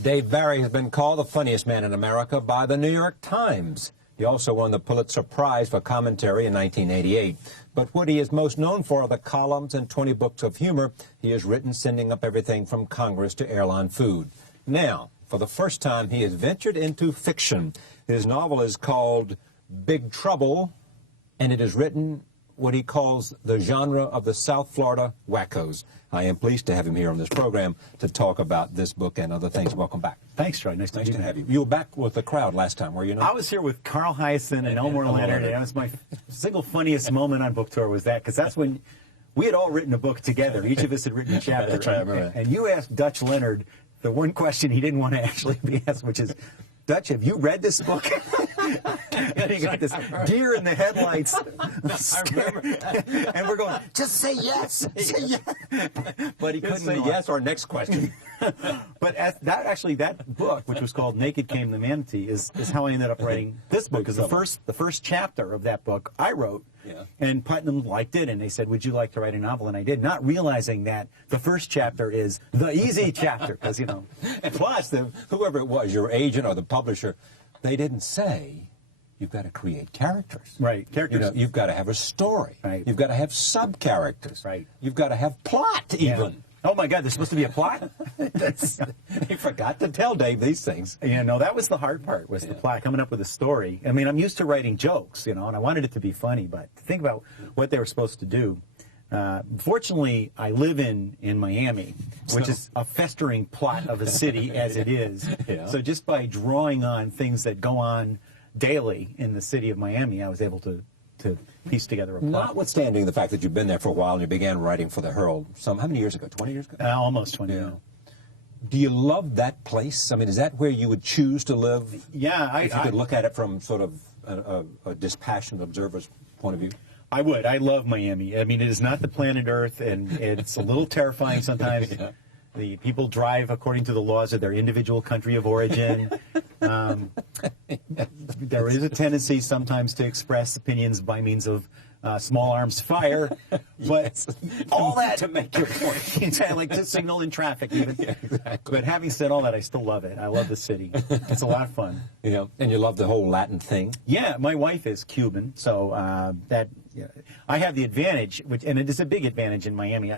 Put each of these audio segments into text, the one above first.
Dave Barry has been called the funniest man in America by the New York Times. He also won the Pulitzer Prize for commentary in 1988. But what he is most known for are the columns and 20 books of humor he has written, sending up everything from Congress to airline food. Now, for the first time, he has ventured into fiction. His novel is called Big Trouble, and it is written what he calls the genre of the South Florida wackos. I am pleased to have him here on this program to talk about this book and other things. Welcome back. Thanks, Troy. Nice to have you. You were back with the crowd last time, were you not? I was here with Carl Hyacin and Elmore Leonard, and that was my single funniest moment on book tour was that, because that's when we had all written a book together. Each of us had written a chapter. That's right, I remember. And you asked Dutch Leonard the one question he didn't want to actually be asked, which is, Dutch, have you read this book? And he got this deer in the headlights. I remember. And we're going, just say yes. Say yes. But he couldn't say yes or next question. But that book, which was called Naked Came the Manatee, is how I ended up writing this book. Because the first chapter of that book I wrote, and Putnam liked it, and they said, would you like to write a novel? And I did, not realizing that the first chapter is the easy chapter, because, you know. And plus, whoever it was, your agent or the publisher, they didn't say, you've got to create characters. Right, characters. You know, you've got to have a story. Right. You've got to have sub-characters. Right. You've got to have plot, even. Yeah. Oh, my God, there's supposed to be a plot? They forgot to tell Dave these things. You know, that was the hard part, was the plot, coming up with a story. I mean, I'm used to writing jokes, you know, and I wanted it to be funny, but to think about what they were supposed to do. Fortunately, I live in Miami, which is a festering plot of a city as it is. Yeah. So just by drawing on things that go on daily in the city of Miami, I was able to piece together a plot. Notwithstanding the fact that you've been there for a while and you began writing for the Herald, how many years ago? 20 years ago? Almost 20 years. Do you love that place? I mean, is that where you would choose to live? Yeah. If you could look at it from sort of a dispassionate observer's point of view? I would. I love Miami. I mean, it is not the planet Earth, and it's a little terrifying sometimes. Yeah. The people drive according to the laws of their individual country of origin. There is a tendency sometimes to express opinions by means of small arms fire, but all that to make your point. like to signal in traffic even. Yeah, exactly. But having said all that, I still love it. I love the city. It's a lot of fun. Yeah, and you love the whole Latin thing? Yeah, my wife is Cuban, so I have the advantage, and it is a big advantage in Miami.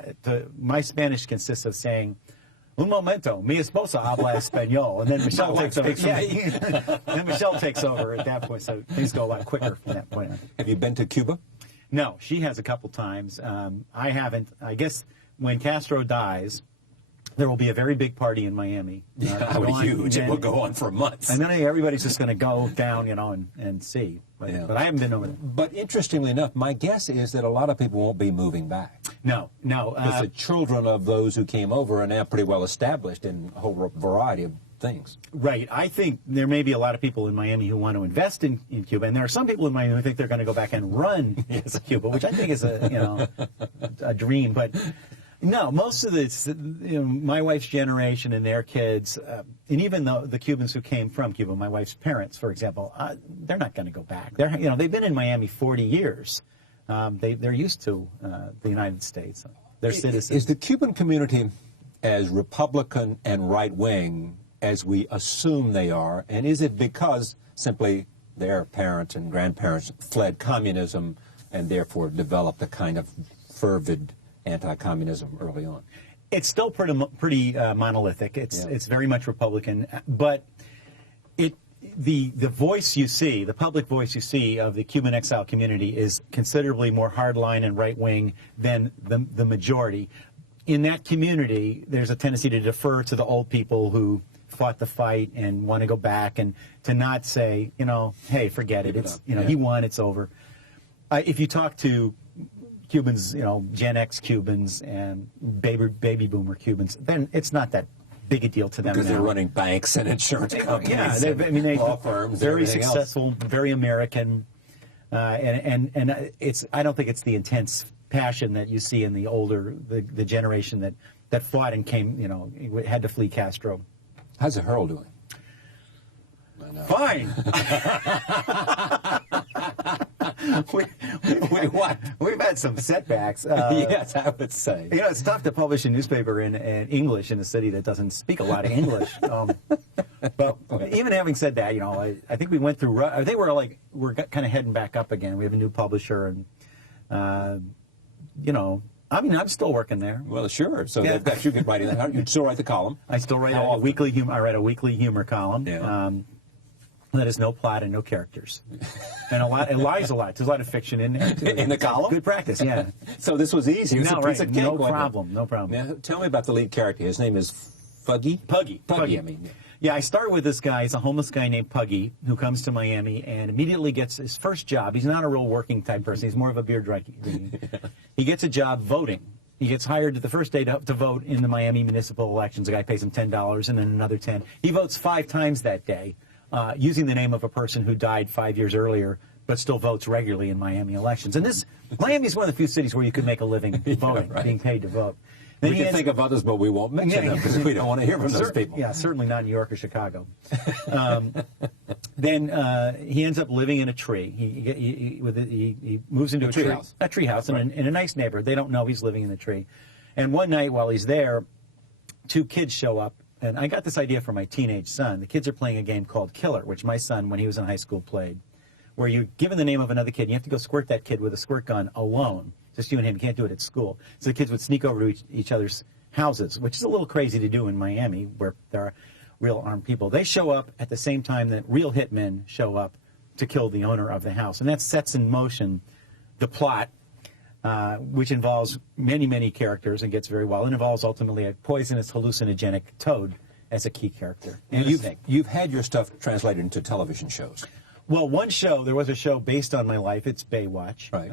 My Spanish consists of saying, un momento, mi esposa habla español, and then Michelle takes over. Then Michelle takes over at that point, so things go a lot quicker from that point on. Have you been to Cuba? No, she has a couple times. I haven't. I guess when Castro dies, there will be a very big party in Miami. Huge. It will go on for months. And then everybody's just going to go down, you know, and see. But I haven't been over there. But interestingly enough, my guess is that a lot of people won't be moving back. No. Because the children of those who came over are now pretty well established in a whole variety of things. Right. I think there may be a lot of people in Miami who want to invest in Cuba, and there are some people in Miami who think they're going to go back and run Cuba, which I think is a dream. But no, most of this, my wife's generation and their kids, and even the Cubans who came from Cuba, my wife's parents, for example, they're not going to go back. They've been in Miami 40 years. They're used to the United States. They're citizens. Is the Cuban community as Republican and right-wing as we assume they are, and is it because simply their parents and grandparents fled communism and therefore developed a kind of fervid anti-communism early on? It's still pretty monolithic. It's very much Republican, but the voice you see, the public voice you see of the Cuban exile community is considerably more hardline and right-wing than the majority. In that community, there's a tendency to defer to the old people who fought the fight and want to go back, and to not say, hey, forget it. It's he won. It's over. If you talk to Cubans, Gen X Cubans and baby boomer Cubans, then it's not that big a deal to them. Because they're running banks and insurance companies, law firms, very successful, very American, and I don't think it's the intense passion that you see in the generation that fought and came, had to flee Castro. How's the Herald doing? Fine. We've had some setbacks. Yes, I would say. You know, it's tough to publish a newspaper in English in a city that doesn't speak a lot of English. But even having said that, you know, I think we went through. I think we're kind of heading back up again. We have a new publisher, and you know, I mean, I'm still working there. Well, sure. So they've got you writing that. You still write the column. I still write a weekly humor. I write a weekly humor column. Yeah. That is no plot and no characters, and it lies a lot. There's a lot of fiction in there. Too. In the column? Good practice, yeah. So this was easy. It was No, a piece right. of cake. No problem. No problem. Now, tell me about the lead character. His name is Puggy? Puggy. Puggy, I mean. Yeah, I start with this guy. He's a homeless guy named Puggy who comes to Miami and immediately gets his first job. He's not a real working type person. He's more of a beer drinking. He gets a job voting. He gets hired the first day to vote in the Miami municipal elections. The guy pays him $10 and then another 10. He votes 5 times that day, using the name of a person who died 5 years earlier, but still votes regularly in Miami elections. And Miami is one of the few cities where you can make a living voting, right. Being paid to vote. Then we can think of others, but we won't mention them because we don't want to hear from those people. Yeah, certainly not New York or Chicago. Then he ends up living in a tree. He moves into a tree house right. in a nice neighborhood. They don't know he's living in the tree. And one night while he's there, 2 kids show up. And I got this idea for my teenage son. The kids are playing a game called Killer, which my son, when he was in high school, played, where you're given the name of another kid, and you have to go squirt that kid with a squirt gun alone. Just you and him. You can't do it at school. So the kids would sneak over to each other's houses, which is a little crazy to do in Miami, where there are real armed people. They show up at the same time that real hitmen show up to kill the owner of the house. And that sets in motion the plot, which involves many, many characters and gets very well. It involves ultimately a poisonous, hallucinogenic toad as a key character. And you've had your stuff translated into television shows. Well, there was a show based on my life. It's Baywatch. Right.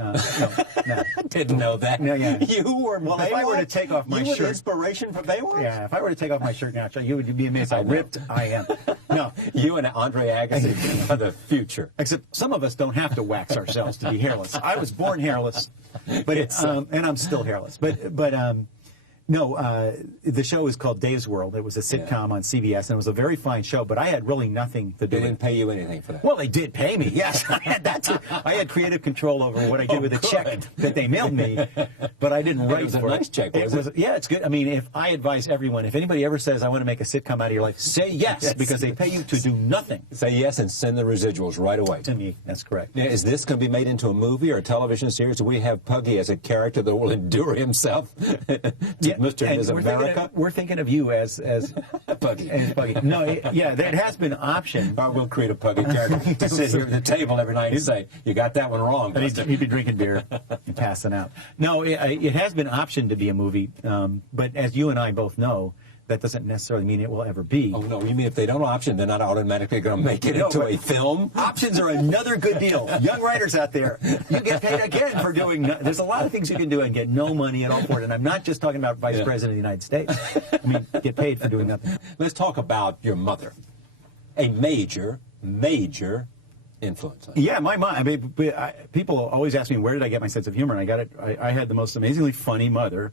No. Didn't know that. No, yeah. You were Well, if I were to take off my you were shirt. the inspiration for Baywatch? Yeah, if I were to take off my shirt now, you would be amazed how ripped I am. No. You and Andre Agassi are the future. Except some of us don't have to wax ourselves to be hairless. I was born hairless, but and I'm still hairless. No, the show is called Dave's World. It was a sitcom on CBS, and it was a very fine show, but I had really nothing to do with it. They didn't pay you anything for that? Well, they did pay me, yes. I had that too. I had creative control over what I did with the check that they mailed me, but I didn't write for it. It was a nice check, wasn't it? Yeah, it's good. I mean, if I advise everyone, if anybody ever says, I want to make a sitcom out of your life, say yes, because they pay you to do nothing. Say yes and send the residuals right away. To me, that's correct. Now, is this going to be made into a movie or a television series? Do we have Puggy as a character that will endure himself to Mr. and Ms. America? We're thinking of you as Puggy. No, yeah, there has been option. We'll create a Puggy character to sit here at the table every night and say, you got that one wrong. He'd be drinking beer and passing out. No, it has been optioned to be a movie, but as you and I both know, that doesn't necessarily mean it will ever be. Oh, no, you mean if they don't option, they're not automatically going to make it into a film? Options are another good deal. Young writers out there, you get paid again for doing, there's a lot of things you can do and get no money at all for it. And I'm not just talking about Vice President of the United States. I mean, get paid for doing nothing. Let's talk about your mother. A major, major influence on you. Yeah, my mom. I mean, people always ask me, where did I get my sense of humor? And I got it. I had the most amazingly funny mother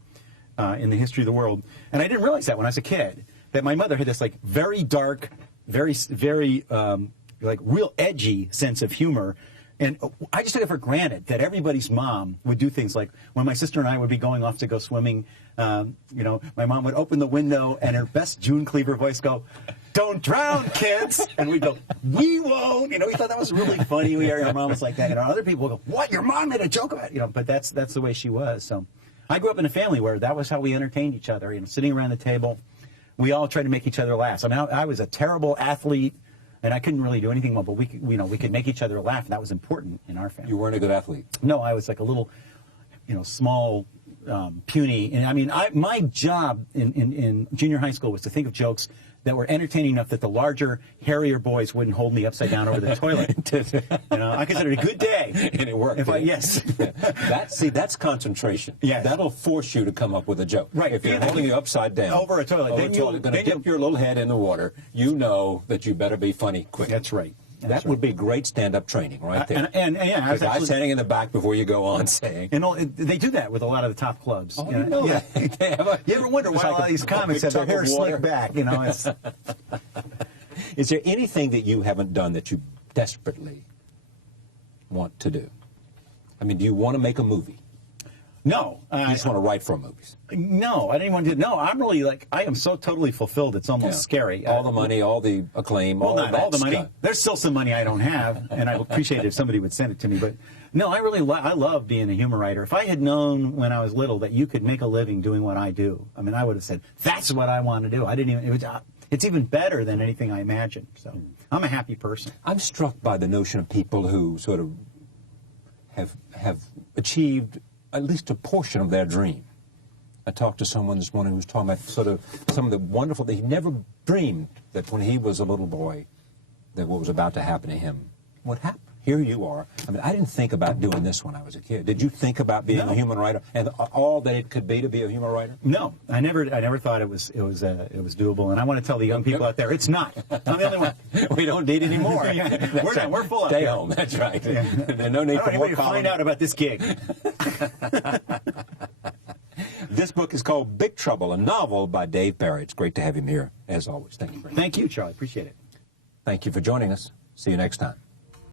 in the history of the world. And I didn't realize that when I was a kid, that my mother had this like very dark, very like real edgy sense of humor. And I just took it for granted that everybody's mom would do things like when my sister and I would be going off to go swimming, you know, my mom would open the window and her best June Cleaver voice go, "Don't drown, kids." And we'd go, "We won't." You know, we thought that was really funny. Our mom was like that. And other people would go, "What? Your mom made a joke about it?" You know, but that's the way she was. So I grew up in a family where that was how we entertained each other. You know, sitting around the table, we all tried to make each other laugh. I mean, I was a terrible athlete, and I couldn't really do anything well, but we could make each other laugh, and that was important in our family. You weren't a good athlete? No, I was like a little, small, puny. And I mean, my job in junior high school was to think of jokes that were entertaining enough that the larger, hairier boys wouldn't hold me upside down over the toilet. I considered it a good day. And it worked. Yes. That's concentration. Yes. That'll force you to come up with a joke. Right. If you're holding you upside down. Over a toilet. Then you're going to dip your little head in the water. You know that you better be funny quick. That's right. That would be great stand-up training right there. And I was actually standing in the back before you go on saying. And they do that with a lot of the top clubs. Oh, you know that. You ever wonder why a lot of these comics have their hair slicked back? Is there anything that you haven't done that you desperately want to do? I mean, do you want to make a movie? No. You just want to write for movies? No, I didn't want to. No, I'm really like, I am so totally fulfilled. It's almost scary. All the money, all the acclaim, well, all not that all the money. stuff. There's still some money I don't have, and I would appreciate it if somebody would send it to me. But no, I really I love being a humor writer. If I had known when I was little that you could make a living doing what I do, I mean, I would have said, that's what I want to do. I didn't even, it's even better than anything I imagined. So I'm a happy person. I'm struck by the notion of people who sort of have achieved at least a portion of their dream. I talked to someone this morning who was talking about sort of some of the wonderful, that he never dreamed that when he was a little boy that what was about to happen to him would happen. Here you are. I mean, I didn't think about doing this when I was a kid. Did you think about being a human writer and all that it could be to be a human writer? No, I never thought it was doable. And I want to tell the young people out there, it's not. I'm the only one. We don't need any more. We're full of Stay home. That's right. Yeah. There's no need for more to find out about this gig. This book is called Big Trouble, a novel by Dave Perry. It's great to have him here, as always. Thank you very much. Thank you, Charlie. Appreciate it. Thank you for joining us. See you next time.